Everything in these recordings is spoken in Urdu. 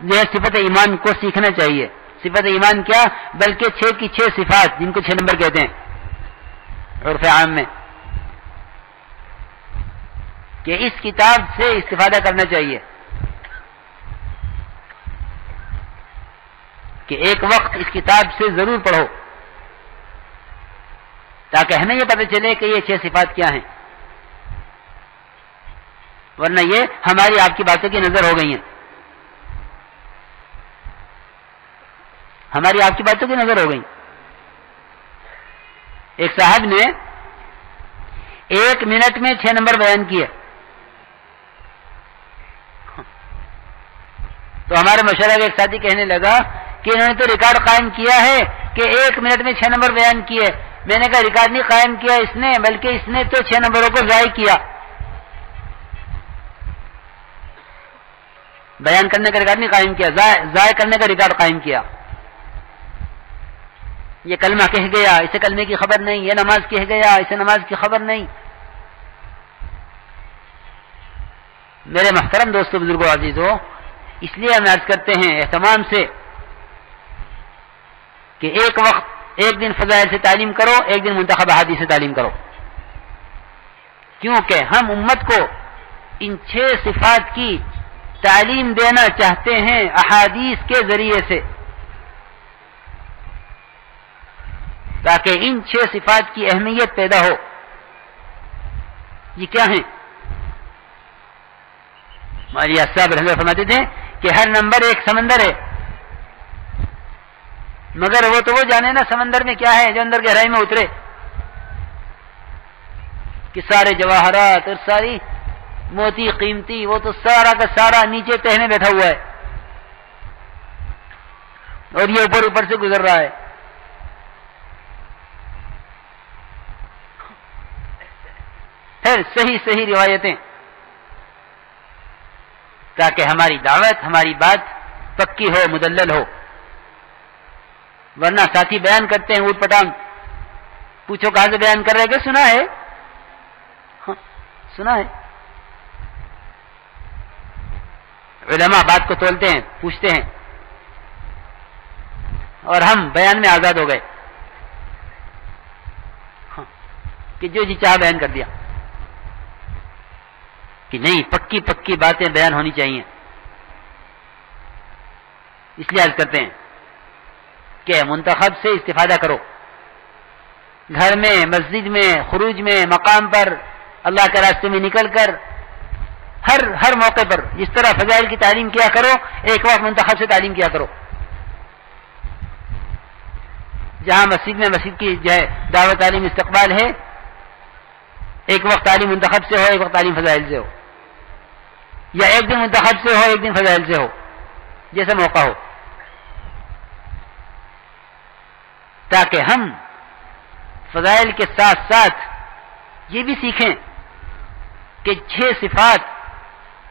یہ صفت ایمان کو سیکھنا چاہیے. صفت ایمان کیا؟ بلکہ 6 کی 6 صفات جن کو 6 نمبر کہتے ہیں عرف عام میں، کہ اس کتاب سے استفادہ کرنا چاہیے، کہ ایک وقت اس کتاب سے ضرور پڑھو تاکہ ہمیں یہ پتہ چلے کہ یہ 6 صفات کیا ہیں، ورنہ یہ ہماری آپ کی باتوں کی نظر ہو گئی ہیں، ہماری آپ کی باتوں کی نظر ہو گئی. ایک صاحب نے 1 منٹ میں 6 نمبر بیان کیے، تو ہمارے مشورہ کے ایک ساتھی کہنے لگا کہ انہوں نے تو ریکارڈ قائم کیا ہے کہ 1 منٹ میں 6 نمبر بیان کیے. میں نے کہا ریکارڈ نہیں قائم کیا اس نے، بلکہ اس نے تو 6 نمبروں کو ضائع کیا. بیان کرنے کا ریکارڈ نہیں قائم کیا، ضائع کرنے کا ریکارڈ قائم کیا. یہ کلمہ کہہ گیا، اسے کلمے کی خبر نہیں، یہ نماز کہہ گیا، اسے نماز کی خبر نہیں. میرے محترم دوستو، بزرگوں، عزیزوں، اس لیے ہم عرض کرتے ہیں اہتمام سے کہ ایک وقت، ایک دن فضائل سے تعلیم کرو، ایک دن منتخب احادیث سے تعلیم کرو، کیونکہ ہم امت کو ان 6 صفات کی تعلیم دینا چاہتے ہیں احادیث کے ذریعے سے، تاکہ ان 6 صفات کی اہمیت پیدا ہو. یہ کیا ہیں؟ ہماری صاحب رحمۃ اللہ فرماتے تھے کہ ہر نمبر ایک سمندر ہے، مگر وہ تو وہ جانے نا سمندر میں کیا ہے جو اندر گہرائی میں اترے، کہ سارے جواہرات اور ساری موتی قیمتی، وہ تو سارا کا سارا نیچے تہہ میں بیٹھا ہوا ہے اور یہ اوپر سے گزر رہا ہے. پھر صحیح روایتیں، تاکہ ہماری دعوت، ہماری بات پکی ہو، مدلل ہو. ورنہ ساتھی بیان کرتے ہیں اوٹ پٹانگ، پوچھو کہاں سے بیان کر رہے کہ سنا ہے، ہاں سنا ہے. علماء بات کو تولتے ہیں، پوچھتے ہیں، اور ہم بیان میں آزاد ہو گئے، ہاں کہ جو جی چاہ بیان کر دیا. کہ نہیں، پکی باتیں بیان ہونی چاہیے. اس لیے عرض کرتے ہیں کہ منتخب سے استفادہ کرو، گھر میں، مسجد میں، خروج میں، مقام پر، اللہ کے راستے میں نکل کر، ہر موقع پر جس طرح فضائل کی تعلیم کیا کرو، ایک وقت منتخب سے تعلیم کیا کرو. جہاں مسجد میں مسجد کی جو ہے دعوت تعلیم استقبال ہے، ایک وقت تعلیم منتخب سے ہو، ایک وقت تعلیم فضائل سے ہو، یا ایک دن منتخب سے ہو، ایک دن فضائل سے ہو، جیسا موقع ہو، تاکہ ہم فضائل کے ساتھ ساتھ یہ بھی سیکھیں کہ 6 صفات،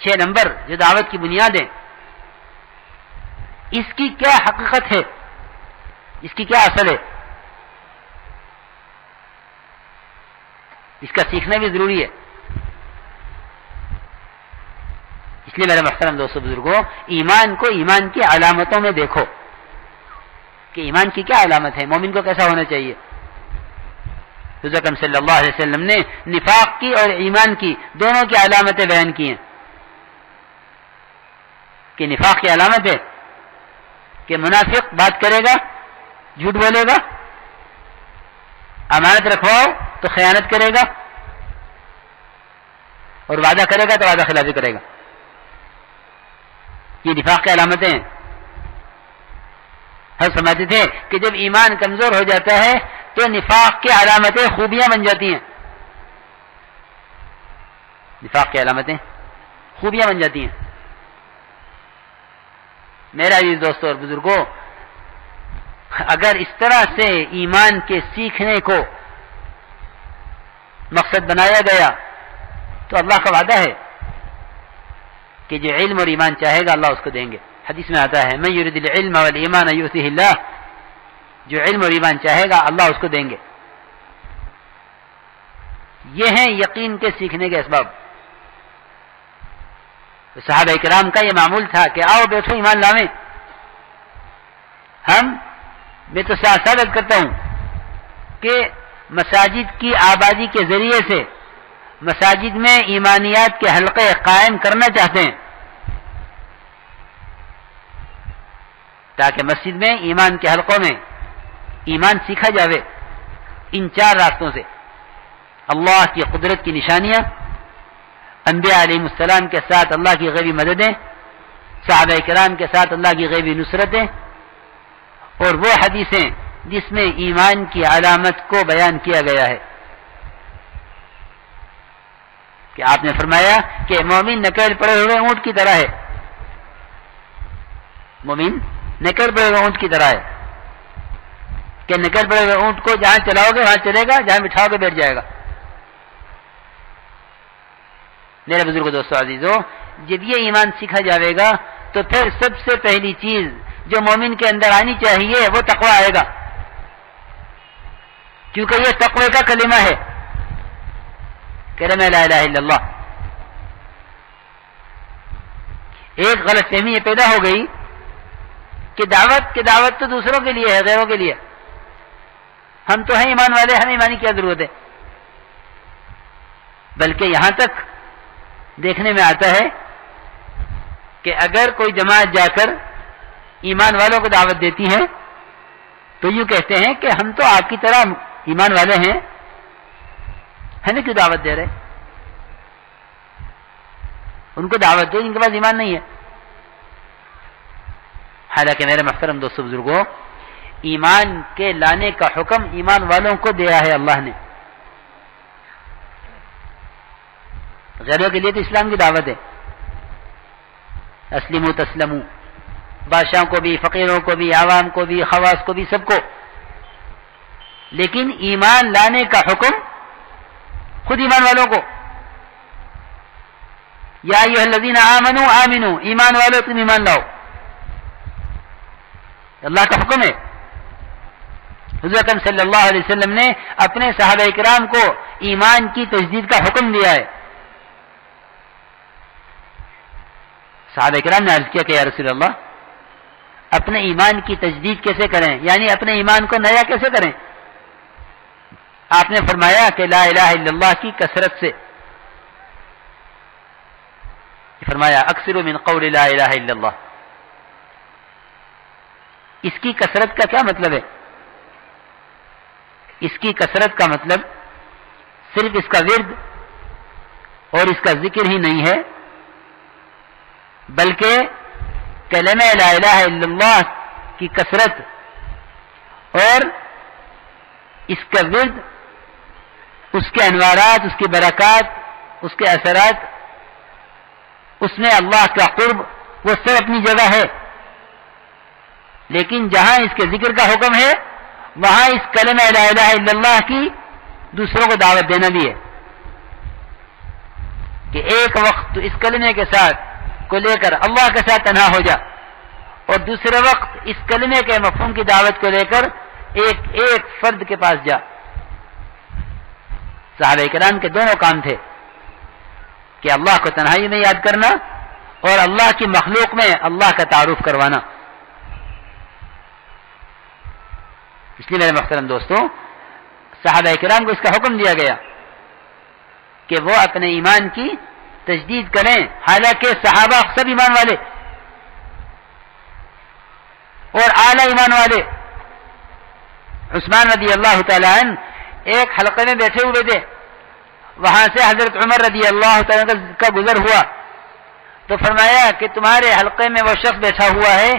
6 نمبر جو دعوت کی بنیاد ہے، اس کی کیا حقیقت ہے، اس کی کیا اصل ہے. اس کا سیکھنا بھی ضروری ہے. اس لیے میرے محترم دوستو، بزرگوں، ایمان کو ایمان کی علامتوں میں دیکھو کہ ایمان کی کیا علامت ہے، مومن کو کیسا ہونا چاہیے. حضور اکرم صلی اللہ علیہ وسلم نے نفاق کی اور ایمان کی دونوں کی علامتیں بیان کی ہیں. کہ نفاق کی علامت ہے کہ منافق بات کرے گا، جھوٹ بولے گا، امانت رکھواؤ تو خیانت کرے گا، اور وعدہ کرے گا تو وعدہ خلافی کرے گا. یہ نفاق کی علامتیں ہیں. ہم سمجھتے تھے کہ جب ایمان کمزور ہو جاتا ہے تو نفاق کی علامتیں خوبیاں بن جاتی ہیں. نفاق کی علامتیں خوبیاں بن جاتی ہیں. میرا عزیز دوستو اور بزرگوں، اگر اس طرح سے ایمان کے سیکھنے کو مقصد بنایا گیا تو اللہ کا وعدہ ہے کہ جو علم اور ایمان چاہے گا اللہ اس کو دیں گے. حدیث میں آتا ہے من یرید العلم والایمان یؤتیہ اللہ، جو علم اور ایمان چاہے گا اللہ اس کو دیں گے. یہ ہیں یقین کے سیکھنے کے اسباب. صحابہ کرام کا یہ معمول تھا کہ آؤ بیٹھو ایمان لاویں. میں تو ثابت کرتا ہوں کہ مساجد کی آبادی کے ذریعے سے مساجد میں ایمانیات کے حلقے قائم کرنا چاہتے ہیں تاکہ مسجد میں ایمان کے حلقوں میں ایمان سیکھا جاوے. ان 4 راستوں سے اللہ کی قدرت کی نشانیاں، انبیاء علیہ السلام کے ساتھ اللہ کی غیبی مددیں، صحابہ کرام کے ساتھ اللہ کی غیبی نصرتیں، اور وہ حدیثیں جس میں ایمان کی علامت کو بیان کیا گیا ہے کہ آپ نے فرمایا کہ مومن نکیل پڑے ہوئے اونٹ کی طرح ہے. مومن نکیل پڑے ہوئے اونٹ کی طرح ہے کہ نکل پڑے ہوئے اونٹ کو جہاں چلاؤ گے وہاں چلے گا، جہاں بٹھاؤ گے بیٹھ جائے گا. میرے بزرگ دوستو عزیزو، جب یہ ایمان سیکھا جاوے گا تو پھر سب سے پہلی چیز جو مومن کے اندر آنی چاہیے وہ تقوی آئے گا، کیونکہ یہ تقوی کا کلمہ ہے، کلمہ لا الہ الا اللہ. ایک غلط فہمی یہ پیدا ہو گئی کہ دعوت تو دوسروں کے لیے ہے، غیروں کے لیے. ہم تو ہیں ایمان والے، ہمیں ایمانی کیا ضرورت ہے؟ بلکہ یہاں تک دیکھنے میں آتا ہے کہ اگر کوئی جماعت جا کر ایمان والوں کو دعوت دیتی ہے تو یوں کہتے ہیں کہ ہم تو آپ کی طرح ایمان والے ہیں، ہمیں کیوں دعوت دے رہے؟ ان کو دعوت دو جن کے پاس ایمان نہیں ہے. حالانکہ میرے محترم دوستو بزرگوں، ایمان کے لانے کا حکم ایمان والوں کو دیا ہے اللہ نے. غیروں کے لیے تو اسلام کی دعوت ہے، اسلموا تسلموا، بادشاہوں کو بھی، فقیروں کو بھی، عوام کو بھی، خواص کو بھی، سب کو. لیکن ایمان لانے کا حکم خود ایمان والوں کو. یا ایھا الذین آمنوا آمنوا، ایمان والو تم ایمان لاؤ، اللہ کا حکم ہے. حضور اکرم صلی اللہ علیہ وسلم نے اپنے صحابہ کرام کو ایمان کی تجدید کا حکم دیا ہے. صحابہ کرام نے عرض کیا کہ یا رسول اللہ، اپنے ایمان کی تجدید کیسے کریں، یعنی اپنے ایمان کو نیا کیسے کریں؟ آپ نے فرمایا کہ لا الہ الا اللہ کی کثرت سے. فرمایا اکثروا من قول لا الہ الا اللہ. اس کی کثرت کا کیا مطلب ہے؟ اس کی کثرت کا مطلب صرف اس کا ورد اور اس کا ذکر ہی نہیں ہے، بلکہ کلمہ لا الہ الا اللہ کی کثرت اور اس کا ورد، اس کے انوارات، اس کی برکات، اس کے اثرات، اس میں اللہ کا قرب، وہ سب اپنی جگہ ہے. لیکن جہاں اس کے ذکر کا حکم ہے وہاں اس کلمہ لا الہ الا اللہ کی دوسروں کو دعوت دینا بھی ہے کہ ایک وقت تو اس کلمے کے ساتھ کو لے کر اللہ کے ساتھ تنہا ہو جا، اور دوسرے وقت اس کلمے کے مفہوم کی دعوت کو لے کر ایک فرد کے پاس جا. صحابہ کرام کے دونوں کام تھے کہ اللہ کو تنہائی میں یاد کرنا اور اللہ کی مخلوق میں اللہ کا تعارف کروانا. اس لیے میرے محترم دوستوں، صحابہ کرام کو اس کا حکم دیا گیا کہ وہ اپنے ایمان کی تجدید کریں. حالانکہ صحابہ سب ایمان والے اور اعلی ایمان والے. عثمان رضی اللہ تعالی عنہ ایک حلقے میں بیٹھے ہوئے تھے، وہاں سے حضرت عمر رضی اللہ تعالی عنہ کا گزر ہوا تو فرمایا کہ تمہارے حلقے میں وہ شخص بیٹھا ہوا ہے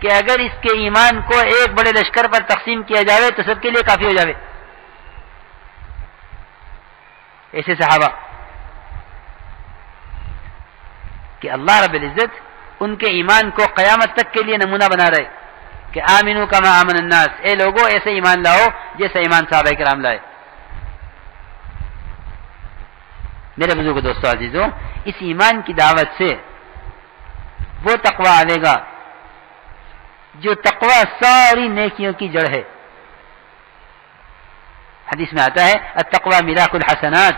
کہ اگر اس کے ایمان کو ایک بڑے لشکر پر تقسیم کیا جائے تو سب کے لیے کافی ہو جائے. ایسے صحابہ کہ اللہ رب العزت ان کے ایمان کو قیامت تک کے لیے نمونہ بنا رہے کہ آمنو کما آمن الناس، اے لوگوں ایسے ایمان لاؤ جیسا ایمان صحابہ کرام لائے. میرے بزرگ دوستو عزیزوں، اس ایمان کی دعوت سے وہ تقوی آئے گا جو تقوی ساری نیکیوں کی جڑ ہے. حدیث میں آتا ہے التقوی میراث الحسنات،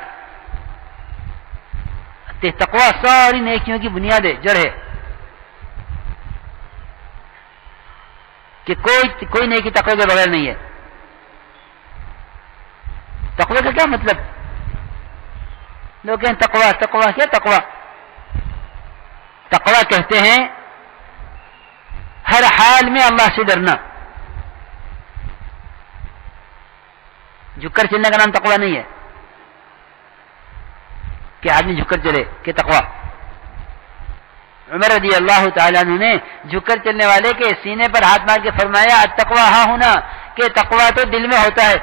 کہ تقوی ساری نیکیوں کی بنیاد ہے، جڑ ہے، کہ کوئی نیکی تقوی کے بغیر نہیں ہے۔ تقوی کا کیا مطلب؟ لوگ کہیں تقوی تقوی، کیا تقوی؟ تقوی کہتے ہیں ہر حال میں اللہ سے ڈرنا۔ جھک کر چلنے کا نام تقوی نہیں ہے کہ آدمی جھک کر چلے، کہ تقوی۔ عمر رضی اللہ تعالیٰ عنہ نے جھک کر چلنے والے کے سینے پر ہاتھ مار کے فرمایا التقوی ہاں ہونا، کہ تقوی تو دل میں ہوتا ہے۔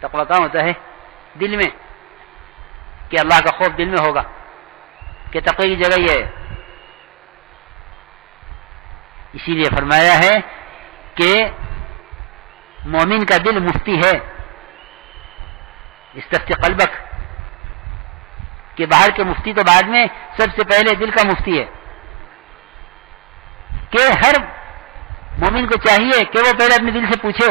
تقوی کہاں ہوتا ہے؟ دل میں، کہ اللہ کا خوف دل میں ہوگا، کہ تقوی کی جگہ یہ ہے۔ اسی لیے فرمایا ہے کہ مومن کا دل مفتی ہے، استفتی قلبک، کہ باہر کے مفتی تو بعد میں، سب سے پہلے دل کا مفتی ہے، کہ ہر مومن کو چاہیے کہ وہ پہلے اپنے دل سے پوچھے